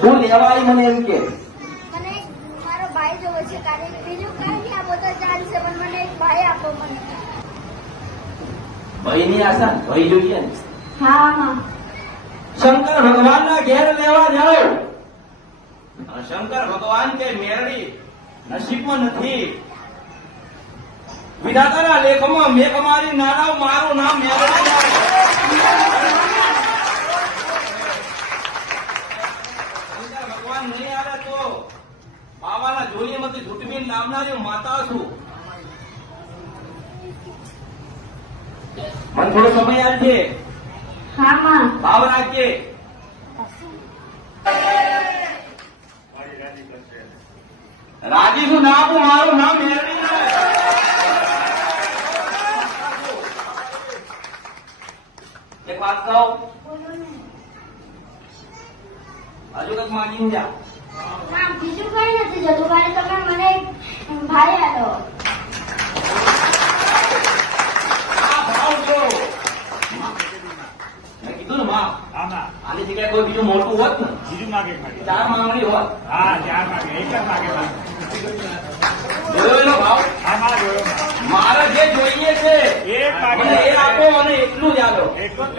શું લેવાય મને એમ કે. મારો ભાઈ જોવે છે તારે બીજું કાંઈ નહીં આ ચાલશે પણ મને એક ભાઈ આપો મને. ભાઈની આશા ભાઈ જોઈએ ને. હા હા. શંકર ભગવાનના ઘેર લેવા જાઓ. શંકર ભગવાન કે મેરડી નસીબમાં નથી. વિધાતાના લેખમાં મેં મારી નાના મારું નામ મેરડી જાય. શંકર ભગવાન નહીં આવે તો બાવાના જોડીમાંથી જુટમીન નામનારી માતા છું. મને થોડો સમય આપજે. ભાવ રાખજે. રાજી શું નામ મારું નામ મેળવી એક વાત કહો? ને હજુ કંઈક માગી જા. ના બીજું કઈ નથી જતું ભાઈ તમે મને ભાઈ કોઈ મોટું હોત ને? બીજું માગે ચાર માંગણી હોત. હા ચાર માગે. એક જ માગે જોયો એનો ભાવ. મારે જે જોઈએ છે એક એ આપો અને એટલું જ આપો એટલો જ